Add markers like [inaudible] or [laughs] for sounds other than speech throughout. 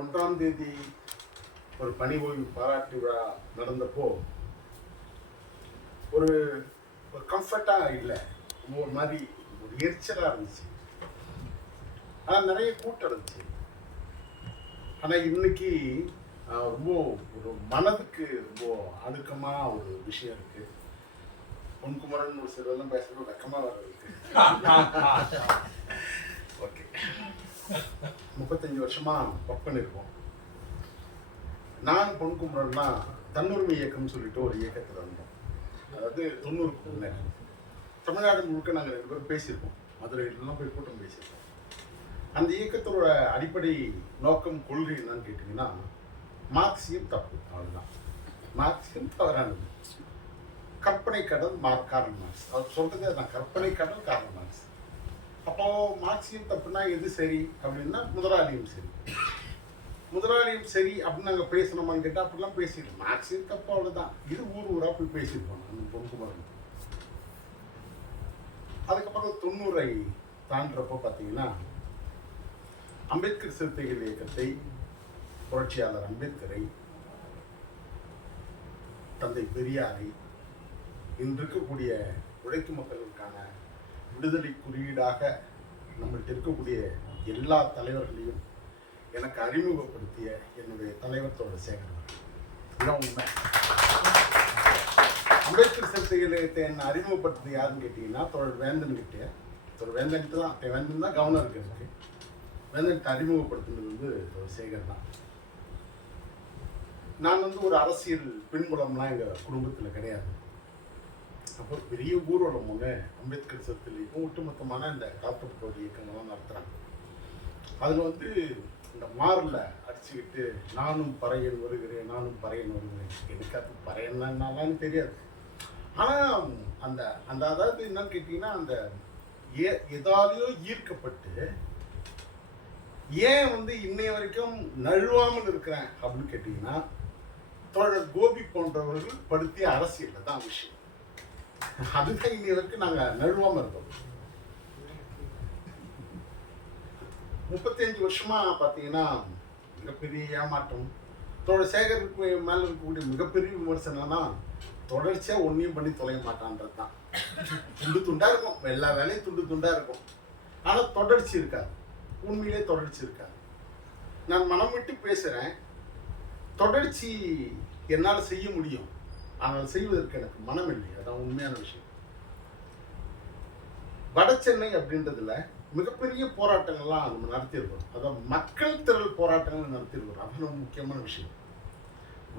ஒன்றாம் தேதி ஒரு பணி ஓய்வு பாராட்டு விழா நடந்தப்போ ஒரு ஒரு கம்ஃபர்ட்டாக இல்லை. ஒரு மாதிரி ஒரு எரிச்சலாக இருந்துச்சு. ஆனால் நிறைய கூட்டம் இருந்துச்சு ஆனால் இன்னைக்கு ரொம்ப ஒரு மனதுக்கு ரொம்ப அணுக்கமாக ஒரு விஷயம் இருக்கு. பொன்குமரன் ஒரு சிலர்லாம் பேசுறது வெக்கமாக வர இருக்கு. [laughs] ஓகே. முப்பத்தஞ்சு வருஷமா ஒர்க் பண்ணியிருக்கோம் நான் பொன்குமரன்லாம் தன்னுரிமை இயக்கம்னு சொல்லிட்டு ஒரு இயக்கத்தில் வந்தோம் அதாவது தொண்ணூறுக்கு முன்னாடி. தமிழ்நாடு முழுக்க நாங்கள் ரெண்டு பேரும் பேசியிருக்கோம். மதுரையிலலாம் போய் கூட்டம் பேசியிருக்கோம். அந்த இயக்கத்தோட அடிப்படை நோக்கம் கொள்கை என்னன்னு கேட்டிங்கன்னா மார்க்சியம் தப்பு. அவ்வளோதான் மார்க்சியம் தவறானது. கற்பனை கடல் மார்க் காரல் மார்க்ஸ். அவர் சொல்கிறது நான் கற்பனை கடல் காரல் மார்க்ஸ். அப்போ மார்க்சியம் தப்புனா எது சரி அப்படின்னா முதலாளியும் சரி. முதலாளியும் சரி அப்படின்னு நாங்கள் பேசணுமான்னு கேட்டால் அப்படிலாம் பேசிடுவோம் மார்க்சியம் தப்பு அவ்வளோதான் இது ஊர் ஊராக போய் பேசியிருப்போம் நம்ம மரம் அதுக்கப்புறம் தொண்ணூறை தாண்டுறப்போ பார்த்தீங்கன்னா அம்பேத்கர் சிறுத்தைகள் இயக்கத்தை புரட்சியாளர் அம்பேத்கரை தந்தை பெரியாரை இன்று இருக்கக்கூடிய உழைக்கும் மக்களுக்கான விடுதலை குறியீடாக நம்மள்கிட்ட இருக்கக்கூடிய எல்லா தலைவர்களையும் எனக்கு அறிமுகப்படுத்திய என்னுடைய தலைவர் தோழர் சேகர் அவர்கள். இதுதான் உண்மை. அம்பேத்கர் சிறுத்தைகளை என்னை அறிமுகப்படுத்தியது யாருன்னு கேட்டீங்கன்னா தோழர் வேந்தன் கிட்டே. தோழர் வேந்தன் தான் வேந்தன் தான் கவர்னர் இருக்கு வேந்தன் அறிமுகப்படுத்தினது வந்து தோழர் சேகர் தான். நான் வந்து ஒரு அரசியல் பின்புலம்லாம் எங்கள் குடும்பத்தில் கிடையாது. அப்போ பெரிய ஊர்வலம் ஒன்று அம்பேத்கர் சத்திலையும் ஒட்டுமொத்தமான இந்த காப்பீட்டு இயக்கங்கள்லாம் நடத்துகிறாங்க அதில் வந்து இந்த மாரில் அடிச்சுக்கிட்டு நானும் பறையன் வருகிறேன் நானும் பறையன் வருகிறேன். எனக்கு அது பறையன்னாலும் தெரியாது. ஆனால் அந்த அந்த அதாவது என்னன்னு கேட்டிங்கன்னா அந்த ஏ எதாலேயோ ஈர்க்கப்பட்டு ஏன் வந்து இன்னைய வரைக்கும் நழுவாமல் இருக்கிறேன்? அப்படின்னு கேட்டிங்கன்னா தோழர் கோபி போன்றவர்கள் படுத்திய அரசியல் தான் விஷயம். அதுதான் இன்னைய நாங்கள் நழுவாமல் இருக்கோம் முப்பத்தஞ்சு வருஷமா பார்த்தீங்கன்னா மிகப்பெரிய ஏமாற்றம். தோழர் சேகருக்கு மேலே இருக்கக்கூடிய மிகப்பெரிய விமர்சனம்னா தொடர்ச்சியாக ஒன்றையும் பண்ணி தொலைய மாட்டான்றது தான். துண்டு துண்டாக இருக்கும். எல்லா வேலையும் துண்டு துண்டாக இருக்கும். ஆனால் தொடர்ச்சி இருக்காது. உண்மையிலே தொடர்ச்சி இருக்காது. நான் மனம் விட்டு பேசுகிறேன் தொடர்ச்சி என்னால் செய்ய முடியும். ஆனால் செய்வதற்கு எனக்கு மனம் இல்லை அதான் உண்மையான விஷயம். வட சென்னை அப்படின்றதுல மிகப்பெரிய போராட்டங்கள்லாம் நம்ம நடத்தியிருக்கிறோம். அதான் மக்கள் திரள் போராட்டங்கள் நடத்தியிருக்கிறோம். அது ரொம்ப முக்கியமான விஷயம்.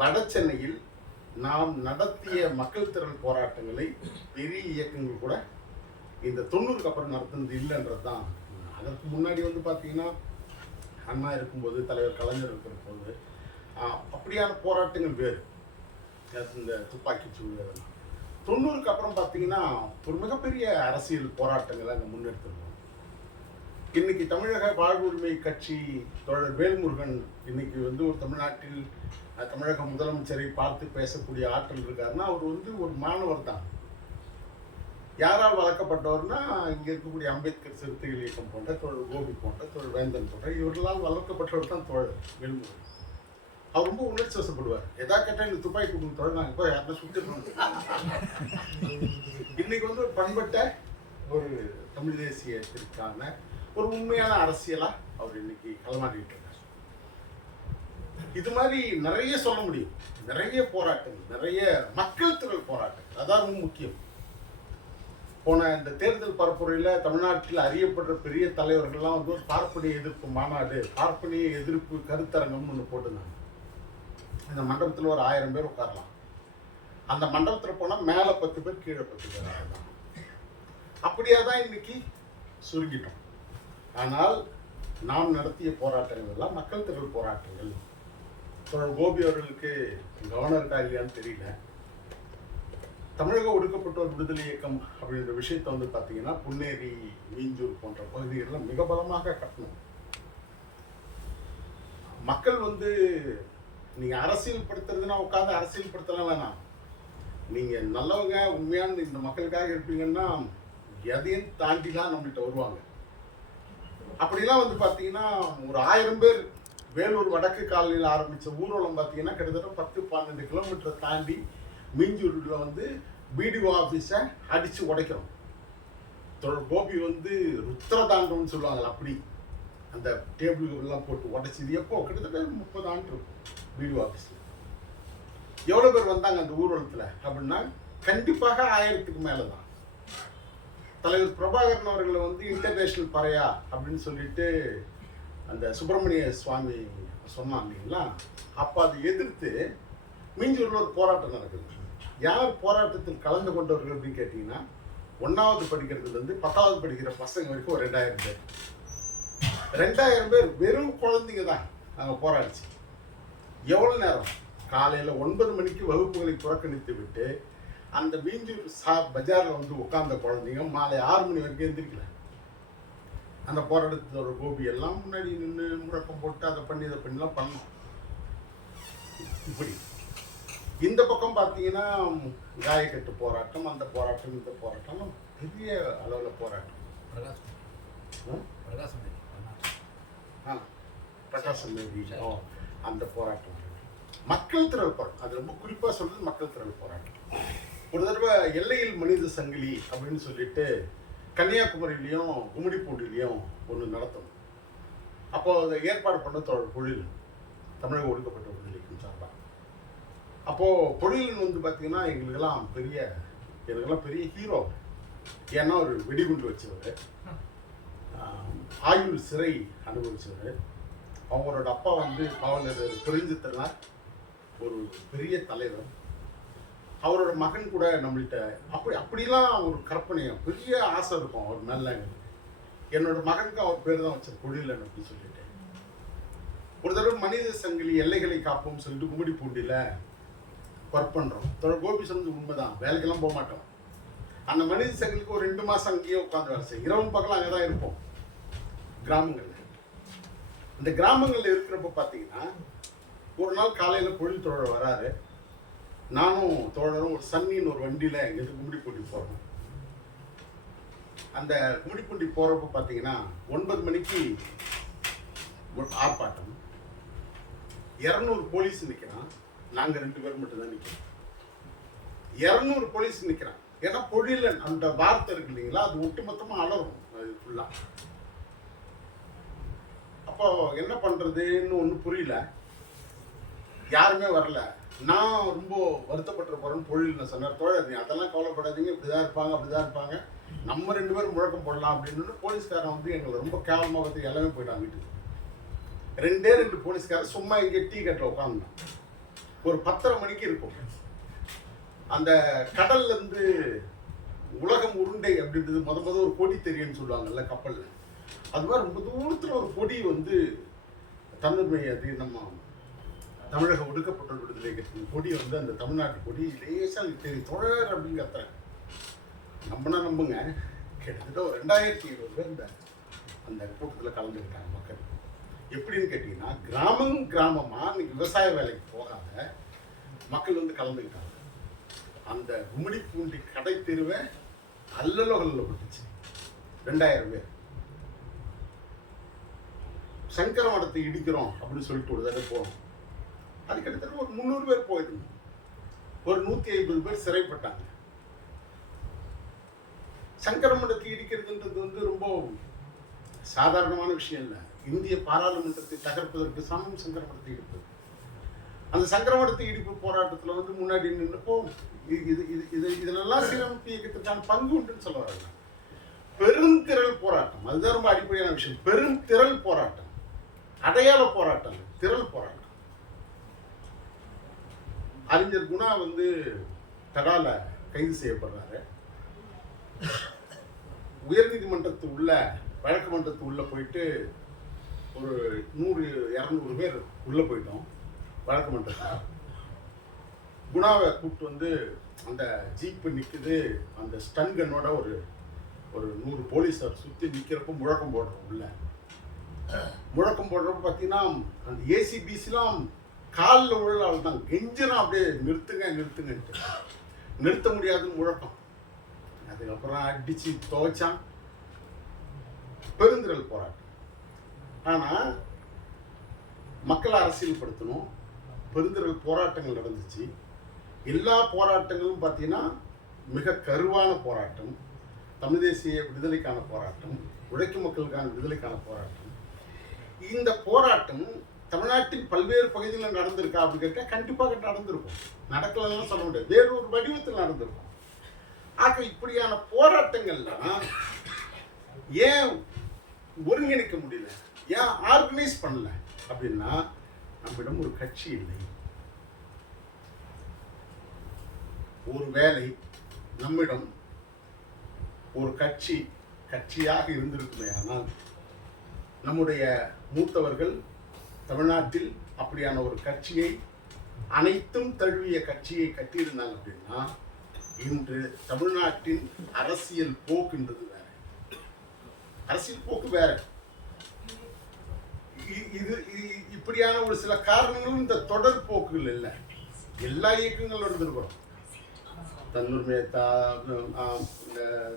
வட சென்னையில் நாம் நடத்திய மக்கள் திரள் போராட்டங்களை பெரிய இயக்கங்கள் கூட இந்த தொண்ணூறுக்கு அப்புறம் நடத்துனது இல்லைன்றது தான். அதற்கு முன்னாடி வந்து பார்த்தீங்கன்னா அண்ணா இருக்கும்போது தலைவர் கலைஞர் இருக்கிற போது அப்படியான போராட்டங்கள் வேறு. இந்த துப்பாக்கி சூடு. தொண்ணூறுக்கு அப்புறம் பார்த்தீங்கன்னா ஒரு மிகப்பெரிய அரசியல் போராட்டங்களை அங்கே முன்னெடுத்திருக்கோம் இன்னைக்கு தமிழக வாழ்வுரிமை கட்சி தொடர் வேல்முருகன் இன்னைக்கு வந்து ஒரு தமிழ்நாட்டில் தமிழக முதலமைச்சரை பார்த்து பேசக்கூடிய ஆற்றல் இருக்காருன்னா அவர் வந்து ஒரு மாணவர் தான். யாரால் வளர்க்கப்பட்டவர்னா இங்க இருக்கக்கூடிய அம்பேத்கர் சிறுத்தைகள் இயக்கம் போன்ற தோழர் கோபி போன்ற தோழர் வேந்தன் போன்ற இவர்களால் வளர்க்கப்பட்டவர் தான் தோழர் வேல்முருகன். அவர் ரொம்ப உணர்ச்சி வசப்படுவார் எதா கேட்டால் இந்த துப்பாக்கி கொடுக்கணும் தோழர் போய் யாருன்னா சுட்டு இன்னைக்கு வந்து ஒரு பண்பட்ட ஒரு தமிழ் தேசியத்திற்கான ஒரு உண்மையான அரசியலா அவர் இன்னைக்கு களமாடிட்டு இருக்கார். இது மாதிரி நிறைய சொல்ல முடியும். நிறைய போராட்டங்கள் நிறைய மக்கள் திரள் போராட்டங்கள். அதான் ரொம்ப முக்கியம். போன இந்த தேர்தல் பரப்புரையில தமிழ்நாட்டில் அறியப்படுற பெரிய தலைவர்கள்லாம் வந்து ஒரு பார்ப்பனிய எதிர்ப்பு மாநாடு பார்ப்பனிய எதிர்ப்பு கருத்தரங்கம்னு ஒன்று போட்டிருந்தாங்க. இந்த மண்டபத்தில் ஒரு ஆயிரம் பேர் உட்காரலாம். அந்த மண்டபத்தில் போனால் மேலே பத்து பேர் கீழே பத்து பேர் ஆயிரம் அப்படியே தான் இன்னைக்கு சுருங்கிட்டோம். ஆனால் நாம் நடத்திய போராட்டங்கள்லாம் மக்கள் திரள் போராட்டங்கள். தோழர் கோபி அவர்களுக்கு கவர்னர் காரியான்னு தெரியல. தமிழக ஒடுக்கப்பட்டோர் விடுதலை இயக்கம் அப்படின்ற விஷயத்தை வந்து பார்த்தீங்கன்னா புன்னேரி மீஞ்சூர் போன்ற பகுதிகளில் மிக பலமாக கட்டணும். மக்கள் வந்து நீங்க அரசியல் படுத்துறதுன்னா உட்காந்து அரசியல் படுத்தலாம் வேணாம் நீங்க நல்லவங்க உண்மையான இந்த மக்களுக்காக இருப்பீங்கன்னா எதையும் தாண்டிலாம் நம்மகிட்ட நம்மள்கிட்ட வருவாங்க. அப்படிலாம் வந்து பார்த்தீங்கன்னா ஒரு ஆயிரம் பேர் வேலூர் வடக்கு காலனியில் ஆரம்பித்த ஊர்வலம் பார்த்தீங்கன்னா கிட்டத்தட்ட பத்து பன்னெண்டு கிலோமீட்டரை தாண்டி மீஞ்சூரில் வந்து பிடிஓ ஆஃபீஸை அடித்து உடைக்கிறோம். தொடர் கோபி வந்து ருத்ரதாண்டம்னு சொல்லுவாங்கல்ல அப்படி. அந்த டேபிள் எல்லாம் போட்டு உடைச்சது எப்போ? கிட்டத்தட்ட முப்பது ஆண்டு இருக்கும். பிடிஓ ஆஃபீஸில் எவ்வளோ பேர் வந்தாங்க அந்த ஊர்வலத்தில்? அப்படின்னா கண்டிப்பாக ஆயிரத்துக்கு மேலே தான் தலைவர் பிரபாகரன் அவர்களை வந்து இன்டர்நேஷனல் பறையா அப்படின்னு சொல்லிட்டு அந்த சுப்பிரமணிய சுவாமி சொன்னான் இல்லைங்களா? அப்போ அதை எதிர்த்து மீஞ்சூரில் ஒரு போராட்டம் நடக்குது. யார் போராட்டத்தில் கலந்து கொண்டவர்கள் அப்படின்னு கேட்டிங்கன்னா ஒன்றாவது படிக்கிறதுலேருந்து பத்தாவது படிக்கிற பசங்க வரைக்கும் ஒரு ரெண்டாயிரம் பேர். ரெண்டாயிரம் பேர் வெறும் குழந்தைங்க தான் நாங்கள் போராடிச்சு. எவ்வளோ நேரம்? காலையில் ஒன்பது மணிக்கு வகுப்புகளை புறக்கணித்து விட்டு அந்த மீஞ்சூர் சா பஜாரில் வந்து உட்கார்ந்த குழந்தைங்க மாலை ஆறு மணி வரைக்கும் எந்திரிக்கல. அந்த போராட்டத்தோட கோபி எல்லாம் முன்னாடி நின்று முழக்கம் போட்டு அதை பண்ணி இதை பண்ணிலாம் பண்ணோம். இப்படி. இந்த பக்கம் பார்த்தீங்கன்னா காயக்கட்டு போராட்டம் அந்த போராட்டம் இந்த போராட்டம் பெரிய அளவில் போராட்டம். பிரகாஷ் ம்? பிரகாஷ் மணி. ஆ. பிரகாசம் அந்த போராட்டம். மக்கள் திரள் போராட்டம். அது ரொம்ப குறிப்பாக சொல்றது மக்கள் திரள் போராட்டம். ஒரு தடவை எல்லையில் மனித சங்கிலி அப்படின்னு சொல்லிட்டு கன்னியாகுமரியிலையும் கும்மிடிப்பூண்டிலையும் ஒன்று நடத்தணும். அப்போ அதை ஏற்பாடு பண்ண தோழர் பொழில் தமிழக ஒடுக்கப்பட்ட விடுதலைக்கும் சார்பாக. அப்போது பொழிலன் வந்து பார்த்திங்கன்னா எங்களுக்கெல்லாம் பெரிய எனக்கெல்லாம் பெரிய ஹீரோ ஏன்னா ஒரு வெடிகுண்டு வச்சவர். ஆயுள் சிறை அனுபவிச்சவர். அவங்களோட அப்பா வந்து பாவலர் தெரிஞ்சுத்தனார் ஒரு பெரிய தலைவர். அவரோட மகன் கூட நம்மள்கிட்ட அப்படி அப்படிலாம் ஒரு கற்பனை பெரிய ஆசை இருக்கும் அவர் நல்ல என்னோட மகனுக்கு அவர் பேர் தான் வச்சார் பொழிலன் அப்படின்னு சொல்லிட்டு. ஒரு தடவை மனித சங்கிலி எல்லைகளை காப்போம் சொல்லிட்டு கும்படி பூண்டியில் ஒர்க் பண்ணுறோம் தொடர் கோபி சொன்னது உண்மைதான். வேலைக்கெல்லாம் போக மாட்டோம். அந்த மனித சங்கிலிக்கு ஒரு ரெண்டு மாதம் அங்கேயே உட்காந்து வேலை செய்யும். இரவும் பக்கம் அங்கே தான் இருப்போம். கிராமங்கள் இந்த கிராமங்களில் இருக்கிறப்ப பார்த்தீங்கன்னா ஒரு நாள் காலையில் பொழில் தோழர் வராரு. நானும் தோழரும் ஒரு சன்னின்னு ஒரு வண்டியில் எங்கேருந்து கும்மிடிப்பூண்டி போகிறோம் அந்த கும்மிடிப்பூண்டி போகிறப்ப பார்த்தீங்கன்னா ஒன்பது மணிக்கு ஒரு ஆர்ப்பாட்டம். இரநூறு போலீஸ் நிற்கிறான் நாங்கள் ரெண்டு பேர் மட்டும் தான் நிற்கிறோம் இரநூறு போலீஸ் நிற்கிறான் ஏன்னா பொழிலன் அந்த வார்த்தை இருக்கு இல்லைங்களா? அது ஒட்டுமொத்தமாக அலரும் அது ஃபுல்லாக அப்போ என்ன பண்ணுறதுன்னு ஒன்றும் புரியல. யாருமே வரல. நான் ரொம்ப வருத்தப்பட்டு போகிறேன்னு பொழில் நான் சொன்னார். தோழர் நீ அதெல்லாம் கவலைப்படாதீங்க. இப்படிதான் இருப்பாங்க அப்படிதான் இருப்பாங்க. நம்ம ரெண்டு பேரும் முழக்கம் போடலாம் அப்படின்னு போலீஸ்காரன் வந்து எங்களை ரொம்ப கேவலமாக வந்து எல்லாமே போயிட்டாங்க வீட்டுக்கு. ரெண்டே ரெண்டு போலீஸ்காரர் சும்மா இங்கே டீ கட்டில் உட்காந்துட்டான் ஒரு பத்தரை மணிக்கு இருக்கும். அந்த கடல்லேருந்து உலகம் உருண்டை அப்படின்றது முத முத ஒரு கொடி தெரியும்னு சொல்லுவாங்கல்ல கப்பலில். அது மாதிரி ரொம்ப தூரத்தில் ஒரு கொடி வந்து தமிழ்மை அது நம்ம தமிழக ஒடுக்கப்பட்ட விடுதலை கட்சியின் கொடி வந்து அந்த தமிழ்நாட்டு கொடி லேசாக தெரியும் தொடர் அப்படின்னு கத்துறேன். நம்பினா நம்புங்க. கிட்டத்தட்ட ஒரு ரெண்டாயிரத்தி இருபது பேர் இந்த அந்த கூட்டத்தில் கலந்துக்கிட்டாங்க மக்கள். எப்படின்னு கேட்டிங்கன்னா கிராமம் கிராமமாக இன்னைக்கு விவசாய வேலைக்கு போகாத மக்கள் வந்து கலந்துக்கிட்டாங்க. அந்த கும்மிடி பூண்டி கடை தெருவை அல்லலோ அல்ல பட்டுச்சு ரெண்டாயிரம் பேர். சங்கர மடத்தை இடிக்கிறோம் அப்படின்னு சொல்லிட்டு ஒரு தடவை போகிறோம் அது கிட்டத்தட்ட ஒரு முந்நூறு பேர் போயிருந்தோம். ஒரு நூற்றி ஐம்பது பேர் சிறைப்பட்டாங்க. சங்கர மடத்தை இடிக்கிறதுன்றது வந்து ரொம்ப சாதாரணமான விஷயம் இல்லை. இந்திய பாராளுமன்றத்தை தகர்ப்பதற்கு சமம் சங்கர மடத்தை இடிப்பது அந்த சங்கரமடத்தை இடிப்பு போராட்டத்தில் வந்து முன்னாடி நின்றுப்போ இது இது இது இது இதிலெல்லாம் சீரமைப்பு இயக்கத்திற்கான பங்கு உண்டுன்னு சொல்ல வராங்க பெருந்திரள் போராட்டம். அதுதான் ரொம்ப அடிப்படையான விஷயம். பெருந்திரள் போராட்டம். அடையாள போராட்டம் திரள் போராட்டம். அறிஞர் குணா வந்து தடால கைது செய்யப்படுறாரு. உயர்நீதிமன்றத்து உள்ள வழக்கு மன்றத்து உள்ள போயிட்டு ஒரு நூறு இரநூறு பேர் உள்ள போயிட்டோம் வழக்கு மன்றத்தில். குணாவை கூப்பிட்டு வந்து அந்த ஜீப்பு நிற்குது அந்த ஸ்டன் கன்னோட ஒரு ஒரு நூறு போலீஸார் சுற்றி நிற்கிறப்ப முழக்கம் போடுறோம் உள்ள. முழக்கம் போடுறப்ப பார்த்தீங்கன்னா அந்த ஏசிபிசிலாம் காலில் உள்ள ஆள் தான் கெஞ்சிரும் அப்படியே நிறுத்துங்க நிறுத்துங்கன்ட்டு. நிறுத்த முடியாதுன்னு முழக்கம். அதுக்கப்புறம் அடித்து துவைச்சான். பெருந்திரல் போராட்டம். ஆனால் மக்களை அரசியல்படுத்தணும். பெருந்திரல் போராட்டங்கள் நடந்துச்சு. எல்லா போராட்டங்களும் பார்த்தீங்கன்னா மிக கருவான போராட்டம். தமிழ் தேசிய விடுதலைக்கான போராட்டம். உழைக்கும் மக்களுக்கான விடுதலைக்கான போராட்டம். இந்த போராட்டம் தமிழ்நாட்டின் பல்வேறு பகுதிகளில் நடந்திருக்கா அப்படின்னு கேட்டால் கண்டிப்பாக நடந்திருக்கும். நடக்கலன்னு சொல்ல முடியாது. வேறு ஒரு வடிவத்தில் நடந்திருக்கும். ஆக இப்படியான போராட்டங்கள்லாம் ஏன் ஒருங்கிணைக்க முடியல? ஏன் ஆர்கனைஸ் பண்ணல? அப்படின்னா நம்மிடம் ஒரு கட்சி இல்லை. ஒரு வேலை நம்மிடம் ஒரு கட்சி கட்சியாக இருந்திருக்குமே ஆனால் நம்முடைய மூத்தவர்கள் தமிழ்நாட்டில் அப்படியான ஒரு கட்சியை அனைத்தும் தழுவிய கட்சியை கட்டியிருந்தாங்க அப்படின்னா இன்று தமிழ்நாட்டின் அரசியல் போக்குன்றது வேற. அரசியல் போக்கு வேற. இ- இது இ- இப்படியான ஒரு சில காரணங்களும் இந்த தொடர் போக்குகள் இல்லை. எல்லா இயக்கங்களும் இருந்திருக்கிறோம் தன்னூர் மேத்தா இந்த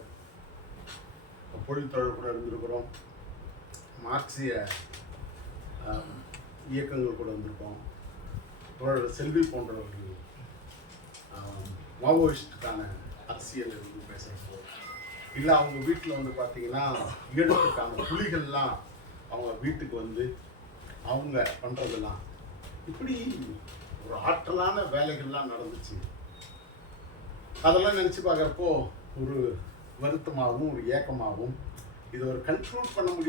பொழில் தொடர்புடன் இருந்திருக்கிறோம். மார்க்சிய இயக்கங்கள் கூட வந்திருக்கோம் தோழர் செல்வி போன்றவர்கள் மாவோயிஸ்டுக்கான அரசியல் இருந்து பேசுகிறப்போ இல்லை அவங்க வீட்டில் வந்து பார்த்தீங்கன்னா ஈழத்துக்கான புலிகள்லாம் அவங்க வீட்டுக்கு வந்து அவங்க பண்ணுறதெல்லாம் இப்படி ஒரு ஆற்றலான வேலைகள்லாம் நடந்துச்சு. அதெல்லாம் நினச்சி பார்க்குறப்போ ஒரு வருத்தமாகவும் ஒரு ஏக்கமாகவும் இது ஒரு கண்ட்ரோல் பண்ண முடியும்